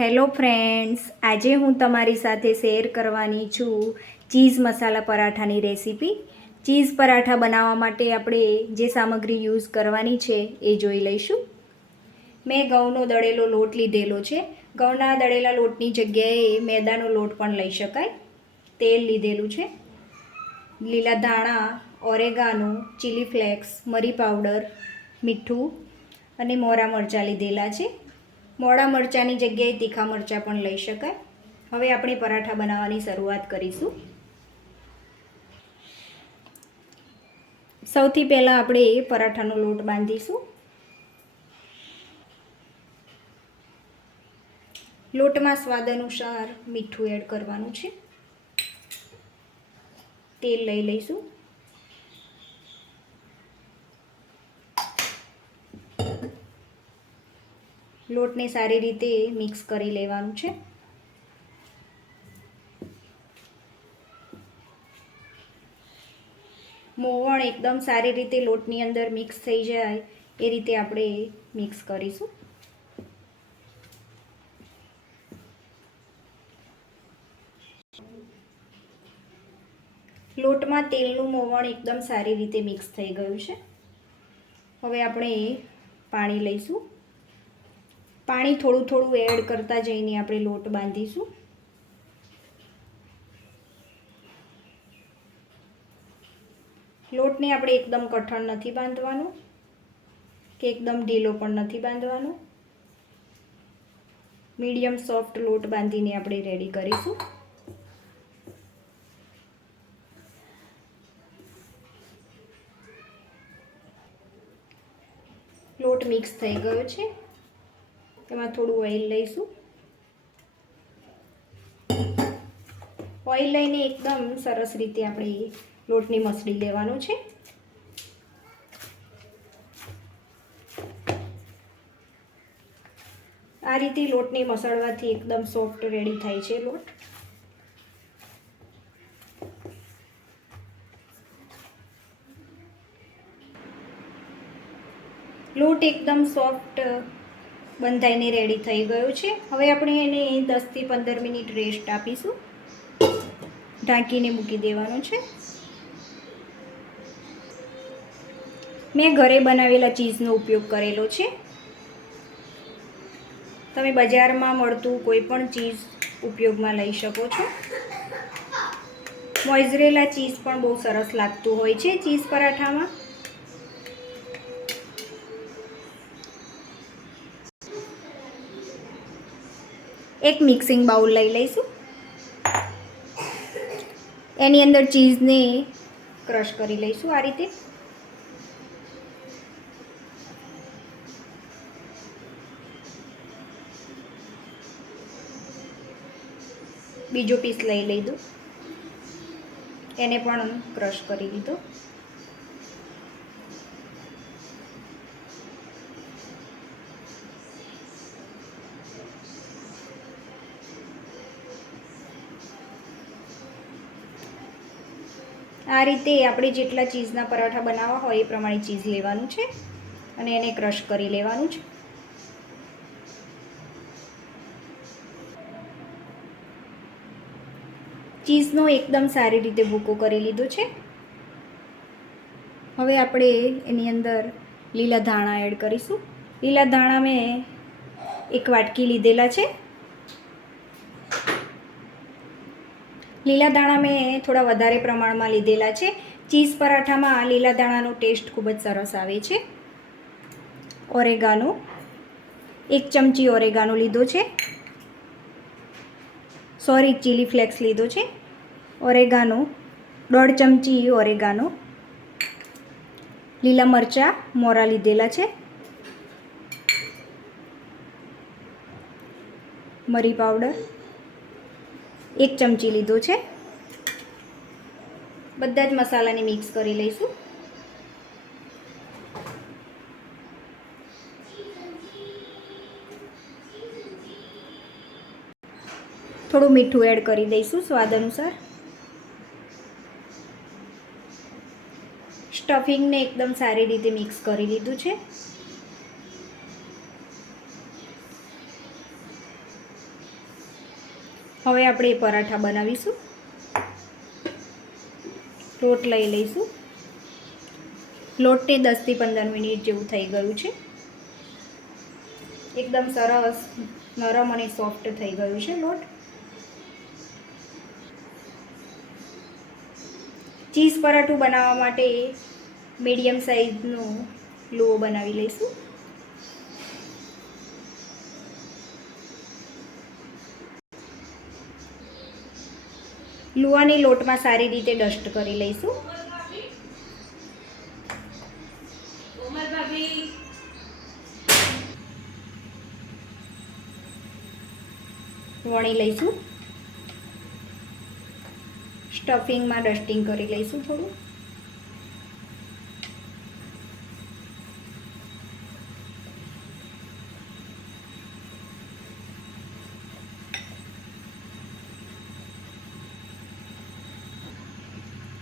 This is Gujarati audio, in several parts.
હેલો ફ્રેન્ડ્સ આજે હું તમારી સાથે શેર કરવાની છું ચીઝ મસાલા પરાઠાની રેસીપી ચીઝ પરાઠા બનાવવા માટે આપણે જે સામગ્રી યુઝ કરવાની છે એ જોઈ લઈશું. મેં ઘઉંનો દળેલો લોટ લીધેલો છે. ઘઉંના દળેલા લોટની જગ્યાએ મેદાનો લોટ પણ લઈ શકાય. તેલ લીધેલું છે. લીલા ધાણા, ઓરેગાનો ચીલી ફ્લેક્સ મરી પાવડર મીઠું અને મોરા મરચાં લીધેલા છે. મોડા મરચાંની જગ્યાએ તીખા મરચાં પણ લઈ શકાય. હવે આપણે પરાઠા બનાવવાની શરૂઆત કરીશું. સૌથી પહેલાં આપણે પરાઠાનો લોટ બાંધીશું. લોટમાં સ્વાદ અનુસાર મીઠું એડ કરવાનું છે. તેલ લઈ લઈશું. લોટને સારી રીતે મિક્સ કરી લેવાનું છે. મોવણ એકદમ સારી રીતે લોટની અંદર મિક્સ થઈ જાય એ રીતે આપણે મિક્સ કરીશું. લોટમાં તેલનું મોવણ એકદમ સારી રીતે મિક્સ થઈ ગયું છે. હવે આપણે પાણી લઈશું. પાણી થોડું થોડું એડ કરતા જઈને આપણે લોટ બાંધીશું. લોટને આપણે એકદમ કઠણ નથી બાંધવાનું, કે એકદમ ઢીલો પણ નથી બાંધવાનો. મીડિયમ સોફ્ટ લોટ બાંધીને આપણે રેડી કરીશું. લોટ મિક્સ થઈ ગયો છે. તેમાં થોડું ઓઇલ લઈશું. ઓઇલ લઈને એકદમ સરસ રીતે આપણે લોટની મસળી લેવાનું છે. આ રીતે લોટને મસળવાથી એકદમ સોફ્ટ રેડી થાય છે લોટ. લોટ એકદમ સોફ્ટ બંધાઈને રેડી થઈ ગયું છે. હવે આપણે એને દસથી પંદર મિનિટ રેસ્ટ આપીશું. ઢાંકીને મૂકી દેવાનું છે. મેં ઘરે બનાવેલા ચીઝનો ઉપયોગ કરેલો છે. તમે બજારમાં મળતું કોઈ પણ ચીઝ ઉપયોગમાં લઈ શકો છો. મોઇઝરેલા ચીઝ પણ બહુ સરસ લાગતું હોય છે ચીઝ પરાઠામાં. એક મિક્સિંગ બાઉલ લઈ લઈશું. એની અંદર ચીઝને ક્રશ કરી લઈશું આ રીતે. બીજો પીસ લઈ લીધું. એને પણ ક્રશ કરી લીધો. આ રીતે આપણે જેટલા ચીઝના પરાઠા બનાવવા હોય એ પ્રમાણે ચીઝ લેવાનું છે અને એને ક્રશ કરી લેવાનું છે. ચીઝનો એકદમ સારી રીતે ભૂકો કરી લીધો છે. હવે આપણે એની અંદર લીલા ધાણા એડ કરીશું. લીલા ધાણા મેં એક વાટકી લીધેલા છે. લીલા દાણા મેં થોડા વધારે પ્રમાણમાં લીધેલા છે. ચીઝ પરાઠામાં લીલા દાણાનો ટેસ્ટ ખૂબ જ સરસ આવે છે. ઓરેગાનો, એક ચમચી ઓરેગાનો લીધો છે. સોરી, ચીલી ફ્લેક્સ લીધો છે. ઓરેગાનો, દોઢ ચમચી ઓરેગાનો. લીલા મરચાં મોરા લીધેલા છે. મરી પાવડર. એક ચમચી લીધો છે. બધા જ મસાલાને મિક્સ કરી લઈશું. થોડું મીઠું એડ કરી દઈશું સ્વાદ અનુસાર. સ્ટફિંગને એકદમ સારી રીતે મિક્સ કરી લીધું છે. હવે આપણે પરાઠા બનાવીશું. લોટ લઈ લઈશું. લોટને દસથી પંદર મિનિટ જેવું થઈ ગયું છે. એકદમ સરસ, નરમ અને સોફ્ટ થઈ ગયું છે લોટ. ચીઝ પરાઠું બનાવવા માટે મીડિયમ સાઇઝનો લુઓ બનાવી લઈશું. લુવાની લોટમાં સારી રીતે ડસ્ટ કરી લઈશું. વણી લઈશું. સ્ટફિંગમાં ડસ્ટિંગ કરી લઈશું થોડું.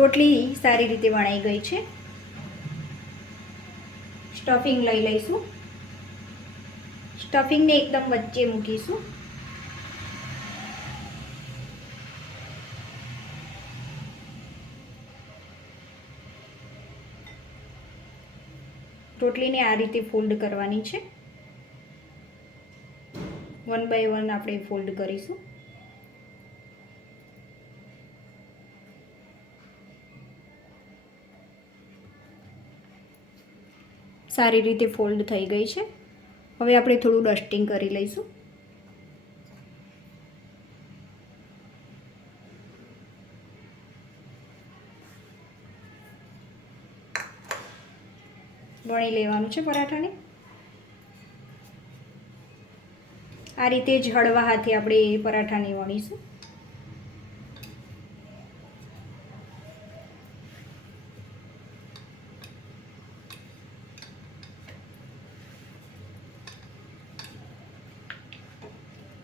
રોટલી સારી રીતે વણાઈ ગઈ છે. સ્ટફિંગ લઈ લઈશું. સ્ટફિંગને એકદમ વચ્ચે મૂકીશું. રોટલીને આ રીતે ફોલ્ડ કરવાની છે. વન બાય વન આપણે ફોલ્ડ કરીશું. સારી રીતે ફોલ્ડ થઈ ગઈ છે. હવે આપણે થોડું ડસ્ટિંગ કરી લઈશું. વણી લેવાનું છે પરાઠાને. આ રીતે જ હળવા હાથે આપણે પરાઠાને વણીશું.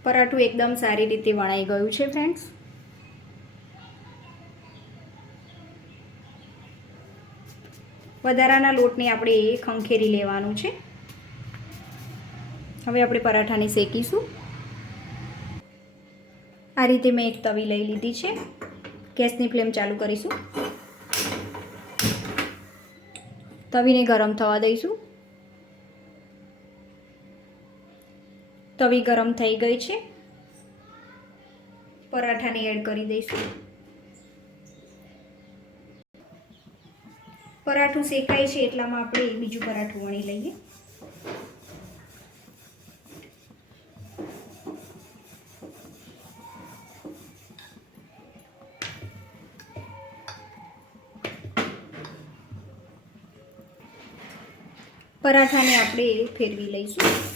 પરાઠું એકદમ સારી રીતે વણાઈ ગયું છે ફ્રેન્ડ્સ વધારાના લોટને આપણે ખંખેરી લેવાનું છે. હવે આપણે પરાઠાને શેકીશું. આ રીતે મેં એક તવી લઈ લીધી છે. ગેસની ફ્લેમ ચાલુ કરીશું. તવીને ગરમ થવા દઈશું. તવી ગરમ થઈ ગઈ છે. પરાઠાને એડ કરી દઈશું. પરાઠું શેકાય છે એટલામાં આપણે બીજું પરાઠું વણી લઈએ. પરાઠાને આપણે ફેરવી લઈશું.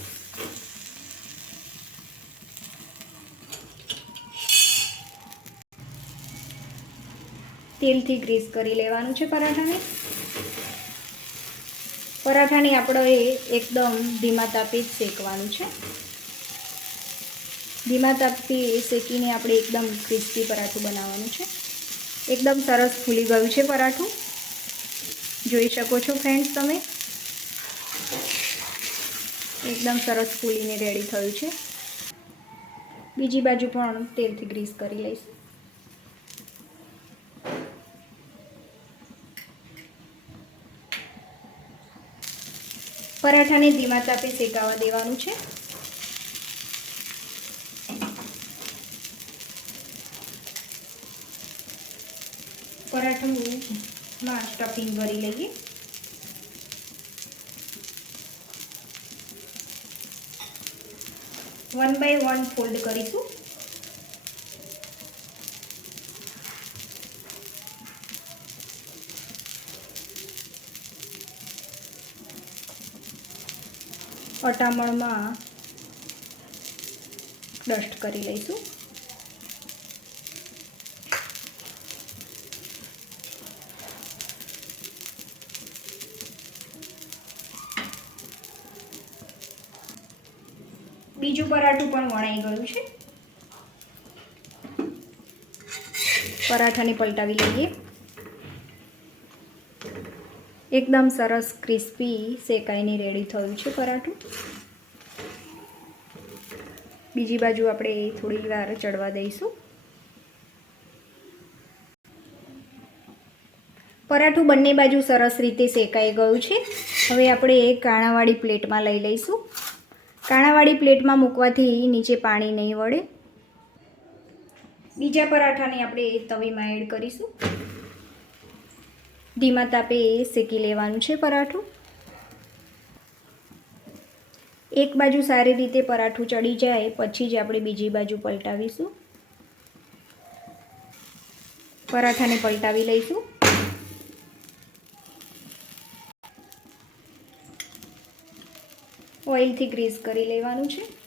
તેલથી ગ્રીસ કરી લેવાનું છે પરાઠાને. પરાઠાને આપણે એકદમ ધીમા તાપે જ શેકવાનું છે. ધીમા તાપી શેકીને આપણે એકદમ ક્રિસ્પી પરાઠું બનાવવાનું છે. એકદમ સરસ ફૂલી ગયું છે પરાઠું. જોઈ શકો છો ફ્રેન્ડ્સ તમે. એકદમ સરસ ફૂલીને રેડી થયું છે. બીજી બાજુ પણ તેલથી ગ્રીસ કરી લઈશું. પરાઠાને ધીમા તાપે શેકાવા દેવાનું છે. પરાઠામાં સ્ટફિંગ ભરી લઈએ. વન બાય વન ફોલ્ડ કરીશું. અટામણમાં ડસ્ટ કરી લઈશું. બીજું પરાઠું પણ વણાઈ ગયું છે. પરાઠાને પલટાવી લઈએ. એકદમ સરસ ક્રિસ્પી શેકાઈને રેડી થયું છે પરાઠું. બીજી બાજુ આપણે થોડી વાર ચડવા દઈશું. પરાઠું બંને બાજુ સરસ રીતે શેકાઈ ગયું છે. હવે આપણે કાણાવાળી પ્લેટમાં લઈ લઈશું. કાણાવાળી પ્લેટમાં મૂકવાથી નીચે પાણી નહીં વળે. બીજા પરાઠાને આપણે તવીમાં એડ કરીશું. ધીમા તાપે એ શેકી લેવાનું છે પરાઠું. એક બાજુ સારી રીતે પરાઠું ચડી જાય, પછી જ આપણે બીજી બાજુ પલટાવીશું. પરાઠાને પલટાવી લઈશું. ઓઇલથી ગ્રીસ કરી લેવાનું છે.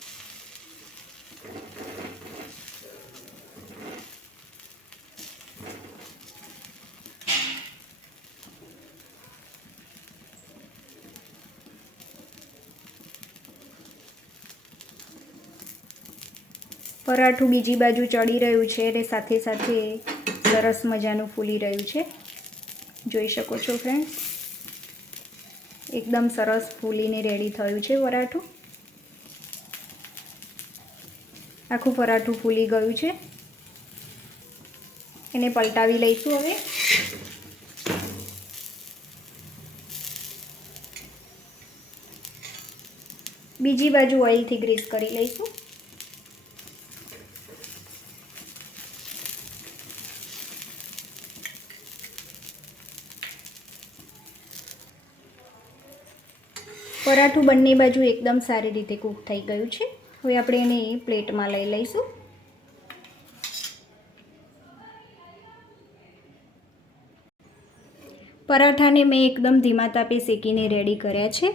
પરાઠું બીજી બાજુ ચડી રહ્યું છે અને સાથે સાથે સરસ મજાનું ફૂલી રહ્યું છે. જોઈ શકો છો ફ્રેન્ડ્સ એકદમ સરસ ફૂલીને રેડી થયું છે પરાઠું. આખું પરાઠું ફૂલી ગયું છે. એને પલટાવી લઈશું હવે. બીજી બાજુ ઓઇલથી ગ્રીસ કરી લઈશું. પરાઠું બંને બાજુ એકદમ સારી રીતે કૂક થઈ ગયું છે. હવે આપણે એને પ્લેટમાં લઈ લઈશું. પરાઠાને મેં એકદમ ધીમા તાપે શેકીને રેડી કર્યા છે.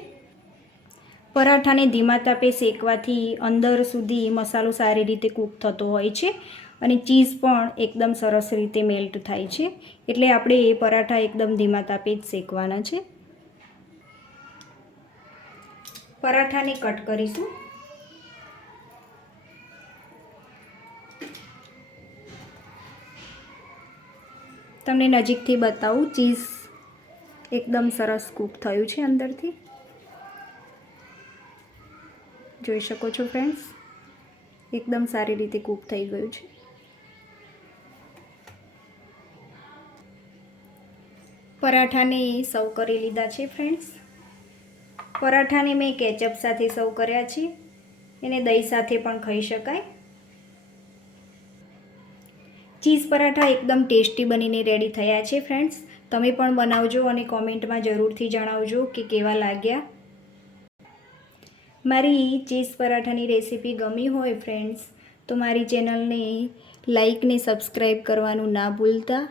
પરાઠાને ધીમા તાપે શેકવાથી અંદર સુધી મસાલો સારી રીતે કૂક થતો હોય છે અને ચીઝ પણ એકદમ સરસ રીતે મેલ્ટ થાય છે. એટલે આપણે એ પરાઠા એકદમ ધીમા તાપે જ શેકવાના છે. પરાઠાને કટ કરીશું. તમને નજીકથી બતાવું, ચીઝ એકદમ સરસ કૂક થયું છે અંદરથી. જોઈ શકો છો ફ્રેન્ડ્સ, એકદમ સારી રીતે કૂક થઈ ગયું છે. પરાઠાને સર્વ કરી લીધા છે ફ્રેન્ડ્સ. પરાઠાને મેં કેચઅપ સાથે સર્વ કર્યા છે. એને દહીં સાથે પણ ખાઈ શકાય. ચીઝ પરાઠા એકદમ ટેસ્ટી બનીને રેડી થયા છે ફ્રેન્ડ્સ તમે પણ બનાવજો અને કોમેન્ટમાં જરૂરથી જણાવજો કે કેવા લાગ્યા. મારી ચીઝ પરાઠાની રેસીપી ગમી હોય ફ્રેન્ડ્સ તો મારી ચેનલને લાઈક ને સબસ્ક્રાઈબ કરવાનું ના ભૂલતા.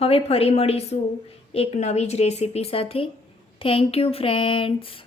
હવે ફરી મળીશું એક નવી જ રેસીપી સાથે. Thank you friends